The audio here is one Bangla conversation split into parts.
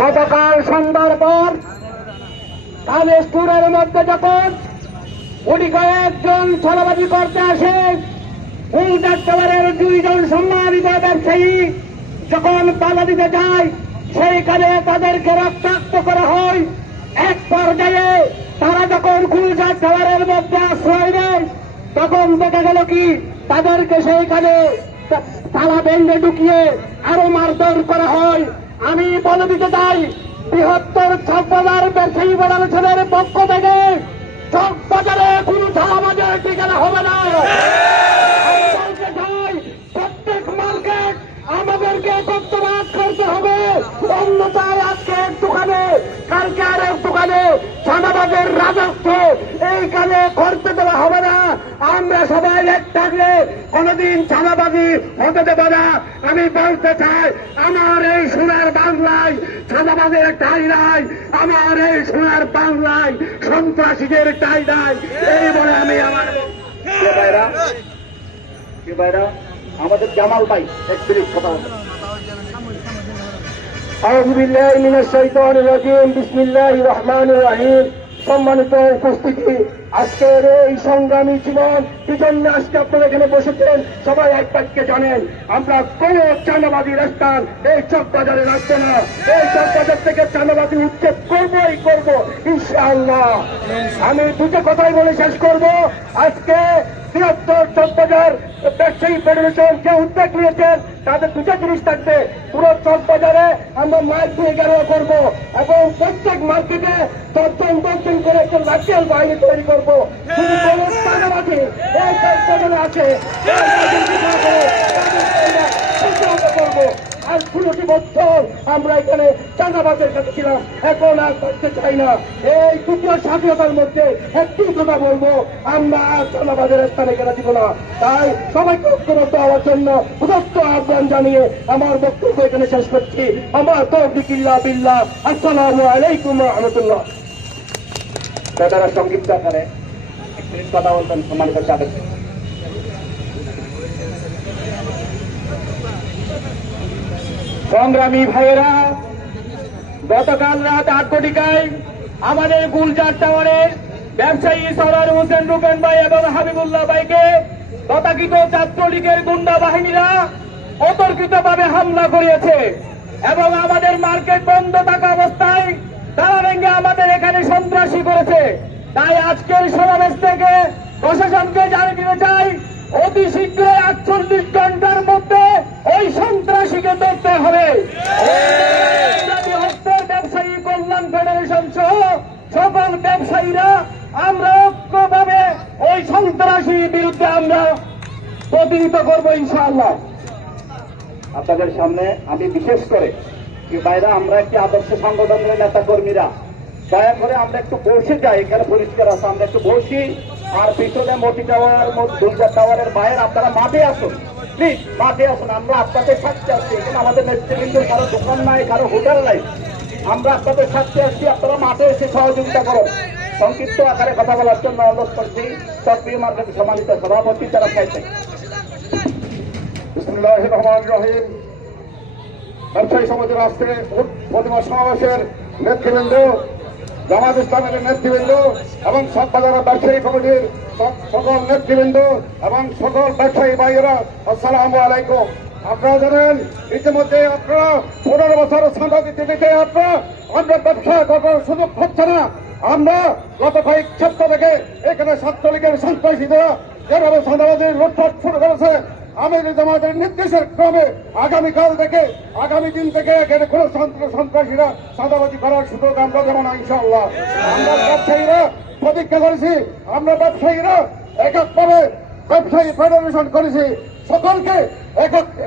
গতকাল সন্ধ্যার পর কানে স্টুরের মধ্যে যখন উনি কয়েকজন ছড়াবাজি করতে আসে উল্টার দুইজন সম্মানিত ব্যবসায়ী যখন পালা দিতে যায়, সেইখানে তাদেরকে রক্তাক্ত করা হয়। এক পর্যায়ে তারা যখন গুলজার টাওয়ারের মধ্যে আশ্রয় নেয়, তখন দেখা গেল কি, তাদেরকে সেইখানে তালা বেঁধে ঢুকিয়ে আরও মারধর করা হয়। আমি বলে দিতে চাই বৃহত্তর চকবাজার ব্যবসায়ী ফেডারেশনের পক্ষ থেকে। চকবাজারে কোনো ঝালাবাজার ঠিকানা হবে না। প্রত্যেক মার্কেট আমাদেরকে একত্রবাদ করতে হবে। অন্যথায় আজকে এক দোকানে কালকে আর এক দোকানে চাঁদাবাজের রাজত্ব এইখানে করতে দেওয়া হবে না। আমরা সবাই এক থাকলে কোনদিন চাঁদাবাজি হতে দেব না। আমি বলতে চাই, আমার এই সোনার বাংলায় চাঁদাবাজের ঠাই নাই আমার এই সোনার বাংলায়, সন্ত্রাসীদের ঠাই নাই এই বলে আমি আমার আমাদের জামাল ভাই, এক মিনিট, কথা বলবেন আউযু বিল্লাহি মিনাশ শাইতানির রাজিম, বিসমিল্লাহির রহমানির রহিম। সম্মানিত উপস্থিতি, আজকের এই সংগ্রামী জীবন কি জন্য আজকে আপনারা এখানে বসেছেন, সবাই এক বাক্যে জানেন, আমরা কোন চাঁদাবাদী রাস্তান এই চক বাজারে রাখছে না। এই চক বাজার থেকে চাঁদাবাদী উচ্ছেদ করবোই করব, ইনশাআল্লাহ। আমি দুটো কথাই বলে শেষ করব, আজকে বৃহত্তর চকবাজার ব্যবসায়ী ফেডারেশন যে উদ্যোগ নিয়েছেন তাদের দুটো জিনিস থাকবে পুরো চকবাজারে আমরা মাইক দিয়ে গেরো করব এবং প্রত্যেক মার্কেটে দশজন দশজন করে একটা লাঠিয়াল বাহিনী তৈরি করব। আছে। করব। আর ষোলোটি বছর আমরা এখানে চাঁদাবাজের কাছে ছিলাম। এখন আর করতে চাই না। এই তৃতীয় স্বাধীনতার মধ্যে একটি কথা বলব, আমরা আর চাঁদাবাজের স্থানে গেলে দিব না। তাই সবাইকে ঐক্যবদ্ধ হওয়ার জন্য উদত্ত আহ্বান জানিয়ে আমার বক্তব্য এখানে শেষ করছি। আমার তৌফিকিল্লা বিল্লাহ। আসসালামু আলাইকুম রহমতুল্লাহ। দাদারা সংক্ষিপ্ত আকারে কথা বলবেন সম্মানিত সাবেক। সংগ্রামী ভাইয়েরা, গতকাল রাত আট কোটিকায় আমাদের গুলজার টাওয়ারের ব্যবসায়ী সরার হোসেন রুবেন ভাই এবং হাবিবুল্লাহ ভাইকে তথাকথিত ছাত্রলীগের গুন্ডা বাহিনীরা অতর্কিতভাবে হামলা করিয়েছে এবং আমাদের মার্কেট বন্ধ থাকা অবস্থায় তারা ভেঙে আমাদের এখানে সন্ত্রাসী করেছে। তাই আজকের সমাবেশ থেকে প্রশাসনকে জানিয়ে দিতে চাই অতি শীঘ্রই আটচল্লিশ ঘণ্টার মধ্যে ওই সন্ত্রাসীকে ধরতে হবে। ব্যবসায়ী কল্যাণ ফেডারেশন সহ সকল ব্যবসায়ীরা আমরা ঐক্যভাবে ওই সন্ত্রাসীর বিরুদ্ধে আমরা প্রতিহিত করব ইনশাআল্লাহ। আপনাদের সামনে আমি বিশেষ করে বাইরা আমরা একটি আদর্শ সংগঠনের নেতা কর্মীরা দয়া করে আমরা একটু বসে যাই, এখানে পরিষ্কার আছে, আমরা একটু বসি। আর পিছনে মোটি টাওয়ার দুর্গা টাওয়ারের বাইরে আপনারা মাঠে আসুন। প্লিজ মাঠে আসুন, আমরা আপনাদের সাথে আসছি এখানে আমাদের নেতৃবৃন্দের কারও দোকান নাই, কারও হোটেল নাই। আমরা আপনাদের সাথে আসছি আপনারা মাঠে এসে সহযোগিতা করুন। সংক্ষিপ্ত আকারে কথা বলার জন্য অনুরোধ করছি, সক্রিয় মার্কেট সম্মানিত সভাপতি তারা রহমান রহিম। সমাজের আজকে প্রতিমা সমাবেশের নেতৃবৃন্দ জামাত ইসলামের নেতৃবৃন্দ এবং সব বাজার ব্যবসায়ী কমিটির সকল নেতৃবৃন্দ এবং সকল ব্যবসায়ী ভাইয়েরা, আসসালামু আলাইকুম। আপনারা জানেন, ইতিমধ্যে আপনারা পনেরো বছর দিতে দিতে আপনারা আমরা ব্যবসা করার সুযোগ হচ্ছে না। আমরা গত কয়েক সপ্তাহ থেকে এখানে ছাত্রলীগের সন্ত্রাসীরা যেভাবে সাদাবাদের লুটপাট শুরু করেছে আমির জামাতের নির্দেশের ক্রমে আগামীকাল থেকে, আগামী দিন থেকে এখানে কোন সন্ত্রাসীরা সাদাবাজি করার সুযোগ আমরা দেবো না, ইনশাআল্লাহ। আমরা ব্যবসায়ীরা প্রতিজ্ঞা করেছি, আমরা ব্যবসায়ীরা এককভাবে ব্যবসায়ী ফেডারেশন করেছি। সকলকে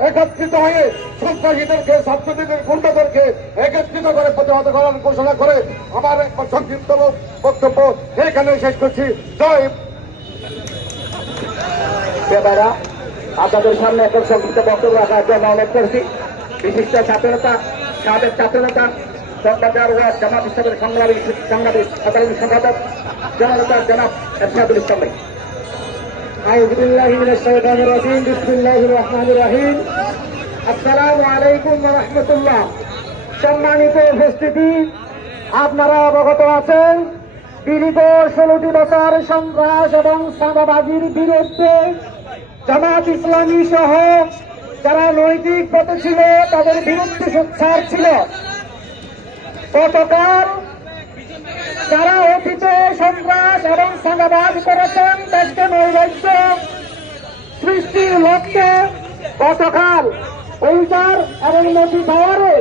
একত্রিত হয়ে সন্ত্রাসীদেরকে ছাত্রলীগের গুন্ডাদেরকে একত্রিত করে প্রতিহত করার ঘোষণা করে আমার এক সংক্ষিপ্ত বক্তব্য এখানে শেষ করছি। জয় আপনাদের সামনে এখন সংক্ষিপ্ত বক্তব্য রাখার জন্য অনুরোধ করছি। বিশিষ্ট ছাত্রনেতা, সাবেক ছাত্রনেতা সম্মানিত উপস্থিতি, আপনারা অবগত আছেন, বিগত ষোলোটি বছর সন্ত্রাস এবং সাদাবাজির বিরুদ্ধে জামাত ইসলামী সহ যারা নৈতিক পথে ছিল, তাদের বিরুদ্ধে সোচ্চার ছিল। গতকাল যারা অতীতে সন্ত্রাস এবং সাদাবাজ করেছেন, দেশকে নৈরাজ্য সৃষ্টির লক্ষ্যে গতকাল উল্টার এবং নদী পাওয়ারে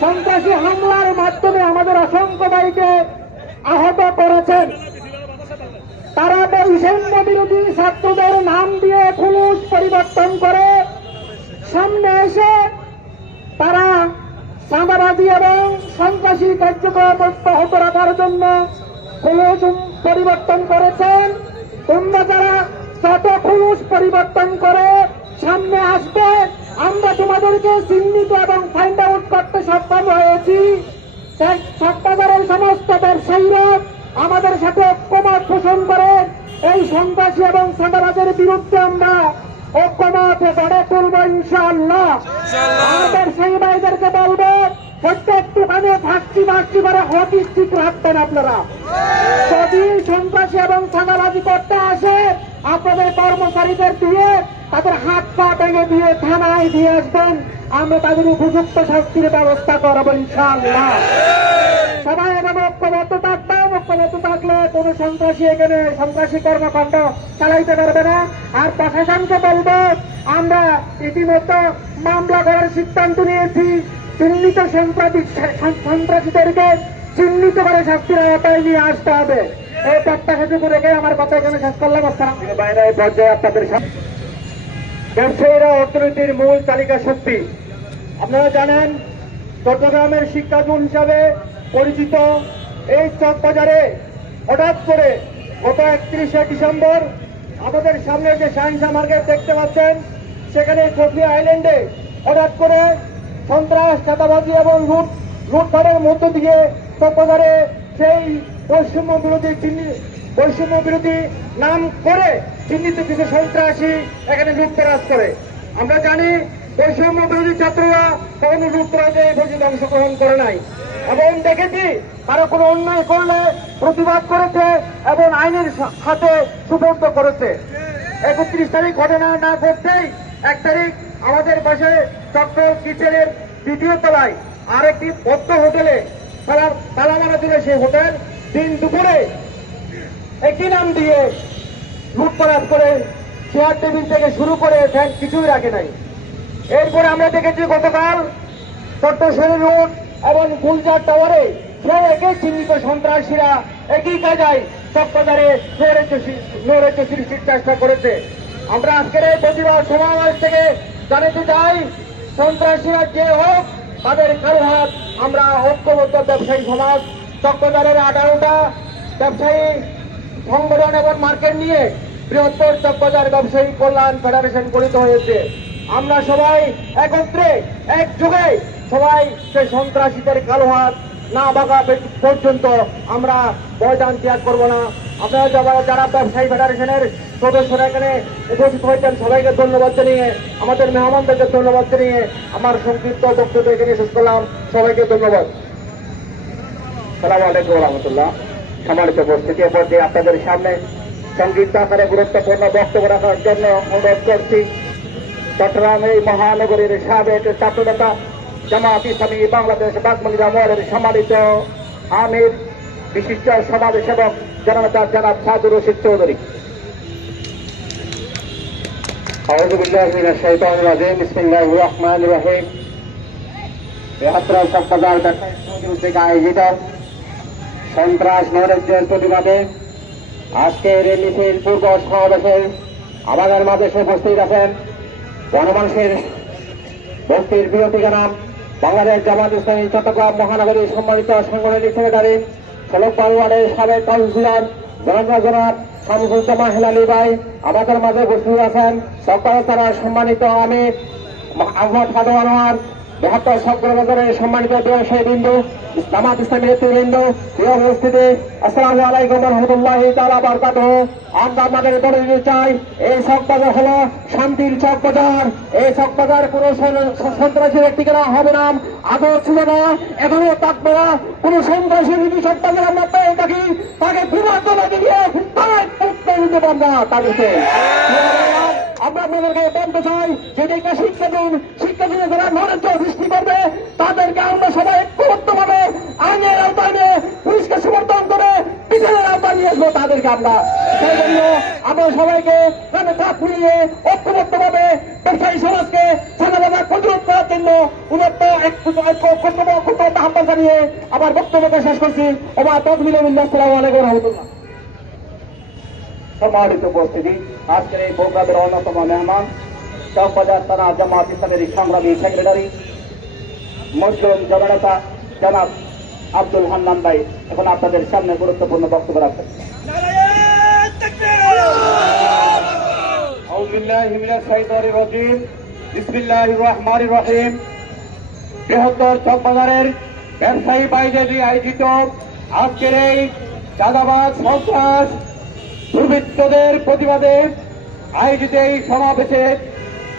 সন্ত্রাসী হামলার মাধ্যমে আমাদের অসংখ্য ভাইকে আহত করেছেন। তারা বৈষম্য বিরোধী ছাত্রদের নাম দিয়ে পুলিশ পরিবর্তন করে। সামনে এসে তারা চাঁদাবাজি এবং সন্ত্রাসী কার্যক্রম অব্যাহত রাখার জন্য পুলিশ পরিবর্তন করেছেন তোমরা যারা যত পুলিশ পরিবর্তন করে সামনে আসবে, আমরা তোমাদেরকে চিহ্নিত এবং ফাইন্ড আউট করতে সক্ষম হয়েছি। সট্টাগারের সমস্ত ব্যবসায়ীরা আমাদের সাথে ঐক্যমত পোষণ করে এই সন্ত্রাসী এবং চাঁদাবাজের বিরুদ্ধে আমরা ঐক্যমত গড়ে তুলব ইনশাআল্লাহ। আমাদের সেই ভাইদেরকে বলব প্রত্যেক দোকানে ফাঁসি ফাঁসি করে হকি স্টিক রাখবেন আপনারা। যদি সন্ত্রাসী এবং চাঁদাবাজি করতে আসে আপনাদের কর্মচারীদের দিয়ে তাদের হাত পা ভেঙে দিয়ে থানায় দিয়ে আসবেন। আমরা তাদের উপযুক্ত শাস্তির ব্যবস্থা করব ইনশাআল্লাহ। ঐক্যবদ্ধ থাকলে কোনো সন্ত্রাসী এখানে সন্ত্রাসী কর্মকাণ্ড চালাইতে পারবে না। আর প্রশাসনকে বলব, আমরা ইতিমধ্যে মামলা করার সিদ্ধান্ত নিয়েছি। চিহ্নিত সন্ত্রাসী সন্ত্রাসীদেরকে চিহ্নিত করে শাস্তির আওতায় নিয়ে আসতে হবে। এই প্রত্যাশাটুকু রেখে আমার কথা এখানে শেষ করলাম। আপনাদের ব্যবসায়ীরা অর্থনীতির মূল তালিকা শক্তি। আপনারা জানেন চট্টগ্রামের শিক্ষাজুন হিসাবে পরিচিত এই চক বাজারে হঠাৎ করে গত একত্রিশে ডিসেম্বর আমাদের সামনে যে সাইন্সা মার্কেট দেখতে পাচ্ছেন, সেখানে কফি আইল্যান্ডে হঠাৎ করে সন্ত্রাস, চাঁদাবাজি এবং লুট, লুটপাটের মধ্য দিয়ে চকবাজারে সেই বৈষম্য বিরোধী বৈষম্য বিরোধী নাম করে চিহ্নিত কিছু সন্ত্রাসী এখানে লুটতরাজ করে। আমরা জানি বৈষম্য বিরোধী ছাত্ররা কখনো এই পর্যন্ত অংশগ্রহণ করে নাই। এবং দেখেছি তারা কোনো অন্যায় করলে প্রতিবাদ করেছে এবং আইনের হাতে সুপর্দ করেছে। একত্রিশ তারিখ ঘটনা না ঘটতেই এক তারিখ আমাদের পাশে চক্র কিচেনের দ্বিতীয় তলায় আরেকটি বদ্ধ হোটেলে তারা তালা মারা ছিল সেই হোটেল দিন দুপুরে একই নাম দিয়ে লুটতরাজ করে চেয়ার টেবিল থেকে শুরু করে ফ্যান কিছুই রাখে নাই। এরপরে আমরা দেখেছি গতকাল চট্টশ্বরী রোড এবং গুলজার টাওয়ারে সে একই চিহ্নিত সন্ত্রাসীরা একই কাজায় চকবাজারে নৈরাজ্য সৃষ্টির চেষ্টা করেছে। আমরা আজকের এই প্রতিবাদ সমাবেশ থেকে জানাতে চাই, সন্ত্রাসীরা যে হোক, তাদের কারও হাত আমরা ঐক্যবদ্ধ ব্যবসায়ী সমাজ চকবাজারের আঠারোটা ব্যবসায়ী সংগঠন এবং মার্কেট নিয়ে বৃহত্তর চকবাজার ব্যবসায়ী কল্যাণ ফেডারেশন গঠিত হয়েছে। আমরা সবাই একত্রে, একযোগে সবাই সেই সন্ত্রাসীদের কালো হাত না বাগা পর্যন্ত আমরা ময়দান ত্যাগ করব না। আপনারা যারা যারা ব্যবসায়ী ফেডারেশনের সদস্যরা এখানে উপস্থিত হয়েছেন, সবাইকে ধন্যবাদ জানিয়ে, আমাদের মেহমানদেরকে ধন্যবাদ জানিয়ে আমার সংক্ষিপ্ত বক্তব্য এখানে শেষ করলাম। সবাইকে ধন্যবাদ। সালাম আলাইকুম রহমতুল্লাহ। সম্মানিত উপস্থিতি পর্যায়ে আপনাদের সামনে সংক্ষিপ্ত আকারে গুরুত্বপূর্ণ বক্তব্য রাখার জন্য অনুরোধ করছি। চট্টগ্রাম এই মহানগরীর সাবেক ছাত্রনেতা জামাত ইসলামী বাংলাদেশ বাগমনিরা মহলের সম্মানিত আমির বিশিষ্ট সমাজসেবক জননেতা জনাব সাদুর রশিদ চৌধুরী أعوذ بالله من الشيطان الرجيم بسم الله الرحمن الرحيم বৃহত্তর চট্টগ্রাম থেকে আয়োজিত সন্ত্রাস নৈরাজ্যের প্রতিবাদে আজকের এই মিছিল পূর্ব সমাবেশে আমাদের মাঝে এসে উপস্থিত আছেন গণমানুষের ভক্তির বিরতিকা নাম বাংলাদেশ জামাত ইসলামী চট্টগ্রাম মহানগরী সম্মানিত সাংগঠনিক সেক্রেটারি সড়ক পালওয়ারের সাবেক কাউন্সিলর জনাব জনাব শামসুজ্জামা হেলালি ভাই। আমাদের মাঝে উপস্থিত আছেন। সকলে তারা সম্মানিত আমি আহমদ ফাদু সকল বাজারের সম্মানিত ব্যবসায়ী বৃন্দ, জামাত ইসলামী নেতৃবৃন্দ প্রিয় উপস্থিতি, আসসালামু আলাইকুম রহমতুল্লাহ তালা বরকাত আমরা আমাদের বলে দিতে চাই, এই চক বাজার হলো শান্তির চক বাজার এই চক বাজার কোনো সন- সন্ত্রাসী ব্যক্তিকে না হবে না, আদর ছিল না এখনও থাকবে না কোনো সন্ত্রাসী যদি চক বাজার আমরা পেয়ে থাকি, তাকে করে দিয়ে তাই দিতে পারব না তাদেরকে আমরা আপনাদেরকে বলতে চাই যদি একটা শিক্ষা দিন শিক্ষা দিনে যারা নরেন্দ্র সৃষ্টি করবে তাদেরকে আমরা সবাই ঐক্যবদ্ধভাবে আইনের আওতায় পুলিশকে সমর্থন করে বিচারের আওতায় নিয়ে আসব তাদেরকে আমরা সেই জন্য আমরা সবাইকে গ্রামে চাপ মিলিয়ে ঐক্যবদ্ধভাবে ব্যবসায়ী সমাজকে সাদাবাদা প্রতিরোধ করার জন্য উন্নত আহ্বান জানিয়ে আমার বক্তব্যকে শেষ করছি আমার তদমিল আসসালামু আলাইকুম রহমতুল্লাহ সম্মানিত উপস্থিতি। আজকের এই প্রোগ্রামের অন্যতম মেহমান চকবাজার থানা জামাত ইসলামের সংগ্রামী সেক্রেটারি, মজলুম জননেতা জনাব আব্দুল হান্নান ভাই। এখন আপনাদের সামনে গুরুত্বপূর্ণ বক্তব্য রাখবেন। বৃহত্তর চকবাজারের ব্যবসায়ী বাইরে আয়োজিত আজকের এই চাঁদাবাদ সন্ত্রাস দুর্বৃত্তদের প্রতিবাদে আয়োজিত এই সমাবেশে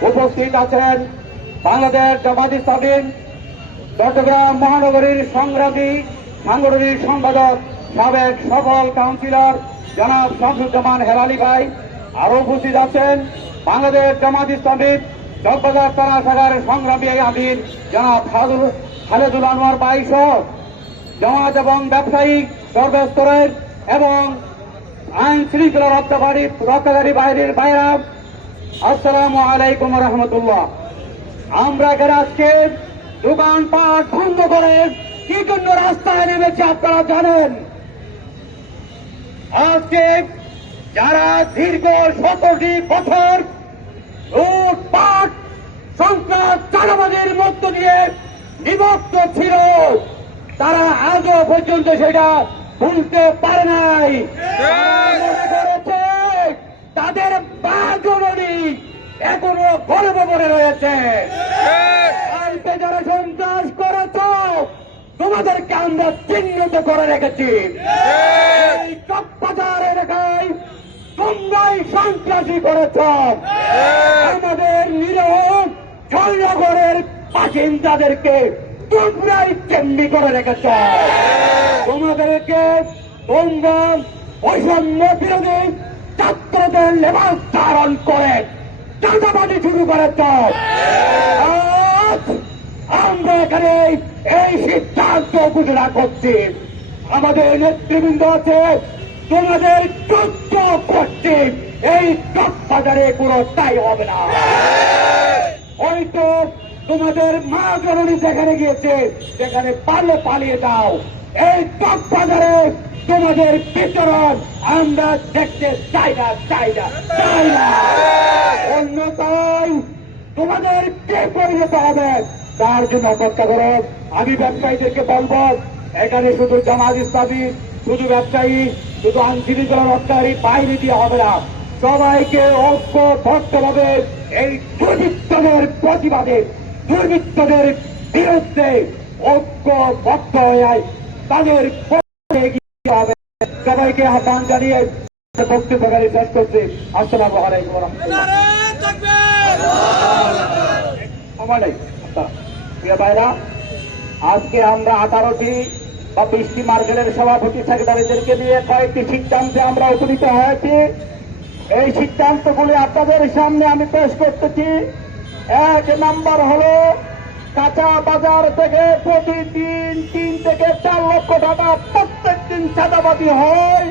উপস্থিত আছেন বাংলাদেশ জামাত ইসলামী চট্টগ্রাম মহানগরীর সংগ্রামী সাংগঠনিক সম্পাদক, সাবেক সফল কাউন্সিলর জনাব শামসুজ্জামান হেলালি ভাই। আরও উপস্থিত আছেন বাংলাদেশ জামাত ইসলামী চকবাজার থানা শাখার সংগ্রামী আমির জনাব খালেদুল আনোয়ার সহ। জামাত এবং ব্যবসায়িক সর্বস্তরের এবং আইন শৃঙ্খলা রক্ষাকারী রক্ষাকারী বাইরের বাইরা আসসালামু আলাইকুম রহমতুল্লাহ। আমরা এখানে আজকে দোকানপাট বন্ধ করে কি জন্য রাস্তায় নেমেছি আপনারা জানেন? আজকে যারা দীর্ঘ শতটি বছর লুটপাট সন্ত্রাস চালাবাদের মধ্য দিয়ে বিভক্ত ছিল, তারা আজও পর্যন্ত সেটা ভুলতে পারে নাই। মনে করেছে তাদের বাজনী এখনও গর্ব করে রয়েছে কালকে যারা সন্ত্রাস করেছ তোমাদেরকে আমরা চিহ্নিত করে রেখেছি। এই চকবাজার এলাকায় তোমরাই সন্ত্রাসী করেছ। আমাদের নিরহ জয়নগরের বাসিন্দাদেরকে তোমরাই চেম্বি করে রেখেছ। তোমাদেরকে তোমরা বৈষম্য বিরোধী ছাত্রদের লেবাস ধারণ করে চাঁদাবাজি শুরু করেছ আমরা এখানে এই সিদ্ধান্ত ঘোষণা করছি। আমাদের নেতৃবৃন্দ আছে তোমাদের যুদ্ধ করছে এই চক বাজারে কোনো তাই হবে না। হয়তো তোমাদের মা জননী যেখানে গিয়েছে, সেখানে পারলে পালিয়ে দাও এই চক বাজারে তোমাদের বিতরণ আমরা দেখতে চাই না চাই না চাই না। অন্যথায় তোমাদের কে পরিণত হবে? তার জন্য অপেক্ষা করো? আমি ব্যবসায়ীদেরকে বলব, এখানে শুধু জামাত ইসলামী, শুধু ব্যবসায়ী, শুধু আইনশৃঙ্খলা রক্ষাকারী বাইরে দিয়ে হবে না। সবাইকে ঐক্যবদ্ধভাবে এই দুর্বৃত্তদের প্রতিবাদে দুর্বৃত্তদের বিরুদ্ধে ঐক্যবদ্ধ হয়ে তাদের সবাইকে আহ্বান জানিয়ে শেষ আসসালামু আলাইকুম আজকে আমরা আঠারোটি বা বিশটি মার্কেলের সভাপতি সেক্রেটারিদেরকে নিয়ে কয়েকটি সিদ্ধান্তে আমরা উপনীত হয়েছি। এই সিদ্ধান্তগুলি আপনাদের সামনে আমি পেশ করতেছি। এক নাম্বার হলো কাঁচা বাজার থেকে প্রতিদিন তিন থেকে চার লক্ষ টাকা প্রত্যেক দিন চাঁদাবাদি হয়।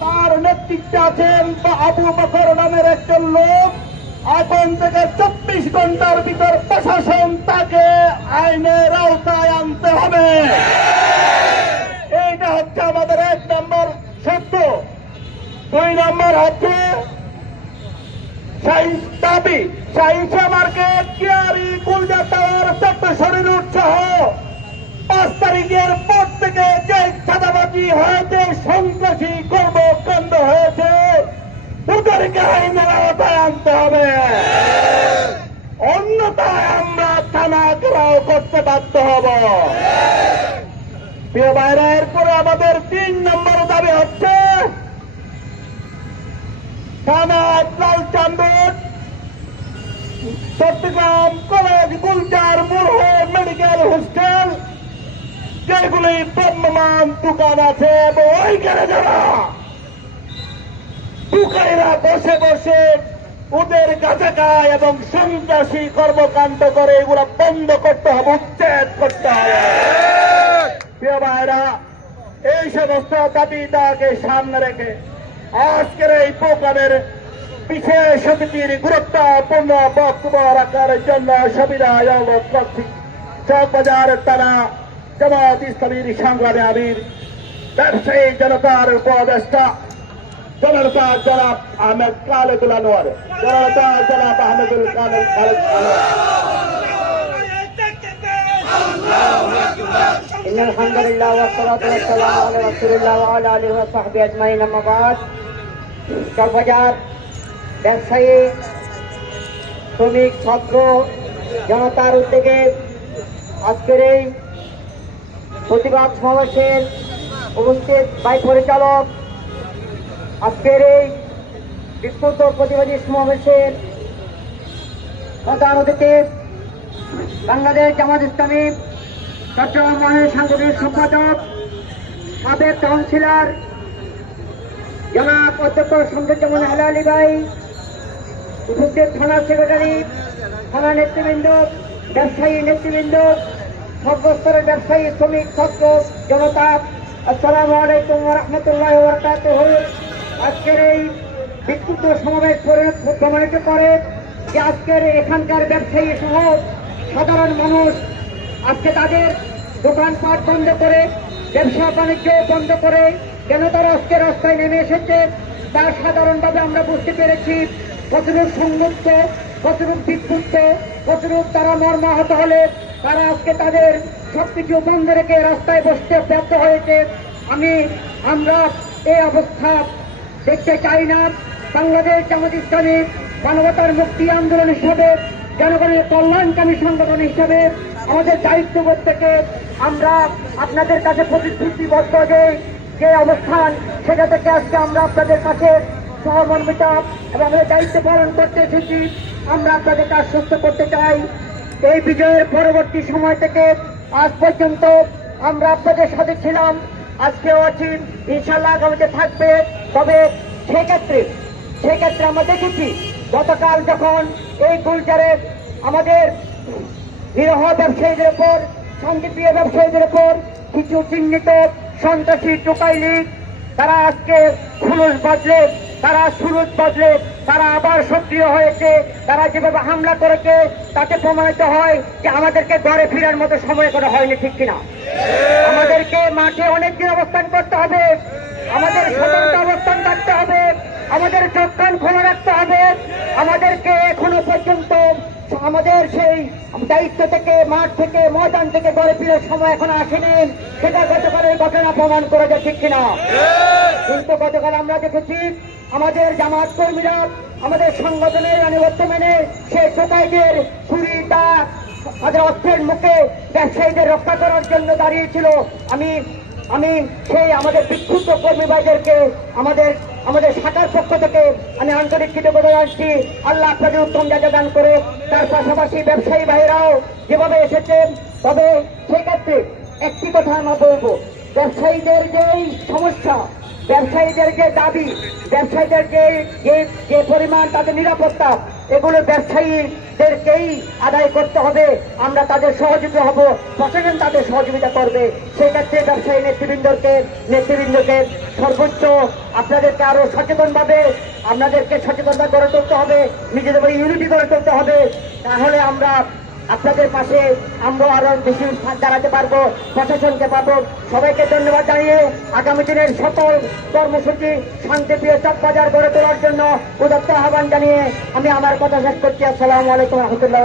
তার নেতৃত্বে আছেন আবু বকর নামের একজন লোক। এখন থেকে চব্বিশ ঘণ্টার ভিতর প্রশাসন তাকে আইনের আওতায় আনতে হবে। এইটা হচ্ছে আমাদের এক নম্বর সত্য দুই নম্বর হচ্ছে দাবি সাইন্সে মার্কেট কিয়ারি কুলজা টাওয়ার শরীর উৎসাহ পাঁচ তারিখের পর থেকে যে চাঁদাবাজি হয়েছে, সন্ত্রাসী কর্মকাণ্ড হয়েছে ওদেরকে আইনের আওতায় আনতে হবে। অন্যথায় আমরা টানা ঘেরাও করতে বাধ্য হব। প্রিয় ভাইরা, এরপরে আমাদের তিন নম্বর দাবি হচ্ছে, থানা চট্টগ্রাম কলেজ গুলজার মুরহ মেডিকেল হোস্টেল, যেগুলি ব্রহ্মমান দোকান আছে ওইখানে যারা টুকাইরা বসে বসে ওদের গাঁজা খায় এবং সন্ত্রাসী কর্মকাণ্ড করে, এগুলো বন্ধ করতে হবে, উচ্ছেদ করতে হবে। প্রিয় ভাইরা, এই সমস্ত দাবি দাকে সামনে রেখে আজকের এই প্রোগ্রামের বিশেষ অতিথির গুরুত্বপূর্ণ বক্তব্য রাখার জন্য সুবিধা করছি চকবাজার তারা জামাত ইসলামীর সংগ্রামে আমির ব্যবসায়ী জনতার উপদেষ্টা জনতা জনাব আহমেদ খালেদুল আনোয়ার জনতা জনাব আহমেদুল খালেদ খালেদ আনোয়ার إن الحمد لله والصلاة والسلام على رسول الله وعلى آله وصحبه أجمعين أما بعد চকবাজার ব্যবসায়ী, শ্রমিক, ছাত্র, জনতার উদ্যোগে আজকের এই প্রতিবাদ সমাবেশের উপস্থিত বাই পরিচালক, আজকের এই বিক্ষুব্ধ প্রতিবাদী সমাবেশের প্রধান অতিথি বাংলাদেশ জামাত ইসলামী, চট্টগ্রাম মহানগর সাংগঠনিক সম্পাদক, সাবেক কাউন্সিলর জনাব অধ্যক্ষ সন্তোষমন আলা আলী ভাই উপস্থিত থানা সেক্রেটারি, থানা নেতৃবৃন্দ, ব্যবসায়ী নেতৃবৃন্দ, সর্বস্তরের ব্যবসায়ী, শ্রমিক, ছাত্র, জনতা, আসসালামু আলাইকুম রহমতুল্লাহ বরকাত আজকের এই বিক্ষুব্ধ সমাবেশ প্রমাণিত করে যে আজকের এখানকার ব্যবসায়ী সহ সাধারণ মানুষ আজকে তাদের দোকানপাট বন্ধ করে, ব্যবসা বাণিজ্য বন্ধ করে, কেন তারা আজকে রাস্তায় নেমে এসেছে, তা সাধারণভাবে আমরা বুঝতে পেরেছি। কতটুক সংযুক্ত কতটুক বিক্ষুব্ধ কতটুক তারা মর্মাহত হলে তারা আজকে তাদের সবকিছু বন্ধ রেখে রাস্তায় বসতে ব্যর্থ হয়েছে। আমি, আমরা এই অবস্থা দেখতে চাই না। বাংলাদেশ জামাত ইসলামী মানবতার মুক্তি আন্দোলন হিসাবে, জনগণের কল্যাণকামী সংগঠন হিসাবে আমাদের দায়িত্ববোধ থেকে আমরা আপনাদের কাছে প্রতিশ্রুতিবদ্ধ যে যে অবস্থান, সেটা থেকে আজকে আমরা আপনাদের কাছে সহমর্মিতা, এবং আমাদের দায়িত্ব পালন করতে এসেছি। আমরা আপনাদেরকে আশ্বস্ত করতে চাই। এই বিজয়ের পরবর্তী সময় থেকে আজ পর্যন্ত আমরা আপনাদের সাথে ছিলাম, আজকেও আছি। ইনশাল্লাহ আগামীতে থাকবে। তবে সেক্ষেত্রে সেক্ষেত্রে আমরা দেখেছি, গতকাল যখন এই গুলজারে আমাদের নিরহ ব্যবসায়ীদের উপর শান্তিপ্রিয় ব্যবসায়ীদের উপর কিছু চিহ্নিত সন্ত্রাসী টোকাই তারা আজকে খুলুস বদলে তারা সুরুজ বদলে, তারা আবার সক্রিয় হয়েছে, তারা যেভাবে হামলা করেছে, তাতে প্রমাণিত হয় যে আমাদেরকে ঘরে ফেরার মতো সময় করে হয়নি, ঠিক কিনা? আমাদেরকে মাঠে অনেকদিন অবস্থান করতে হবে, আমাদের সতর্ক অবস্থান থাকতে হবে, আমাদের কান খোলা রাখতে হবে, আমাদেরকে এখনও পর্যন্ত আমাদের সেই দায়িত্ব থেকে, মাঠ থেকে, ময়দান থেকে ঘরে ফিরে সময় এখন আসেনি, সেটা গতকালের ঘটনা প্রমাণ করে যায় ঠিক কিনা? কিন্তু গতকাল আমরা দেখেছি আমাদের জামাত কর্মীরা আমাদের সংগঠনের আনুগত্য মেনে সেই টোকাইদের ছুরিটা তাদের অর্থের মুখে ব্যবসায়ীদের রক্ষা করার জন্য দাঁড়িয়েছিল। আমি আমি সেই আমাদের বিক্ষুব্ধ কর্মী ভাইদেরকে আমাদের আমাদের শাখার পক্ষ থেকে আমি আন্তরিক কৃতজ্ঞতা জানাচ্ছি। আল্লাহ আপনাদের উত্তম জায়গা দান করে তার পাশাপাশি ব্যবসায়ী ভাইরাও যেভাবে এসেছেন, তবে সেক্ষেত্রে একটি কথা আমরা বলব। ব্যবসায়ীদের যেই সমস্যা ব্যবসায়ীদের যে দাবি ব্যবসায়ীদের যে, যে- পরিমাণ তাদের নিরাপত্তা, এগুলো ব্যবসায়ীদেরকেই আদায় করতে হবে। আমরা তাদের সহযোগী হব, প্রশাসন তাদের সহযোগিতা করবে। সেক্ষেত্রে ব্যবসায়ী নেতৃবৃন্দকে নেতৃবৃন্দকে সর্বোচ্চ আপনাদেরকে আরও সচেতনভাবে, আপনাদেরকে সচেতনতা গড়ে তুলতে হবে, নিজেদের ইউনিটি গড়ে তুলতে হবে। তাহলে আমরা আপনাদের পাশে আমরা আরও বেশি দাঁড়াতে পারব প্রশাসনকে পাবো। সবাইকে ধন্যবাদ জানিয়ে আগামী দিনের সকল কর্মসূচি শান্তিপ্রিয় চকবাজার গড়ে তোলার জন্য উদত্ত আহ্বান জানিয়ে আমি আমার কথা শেষ করছি। আসসালামু আলাইকুম রহমতুল্লাহ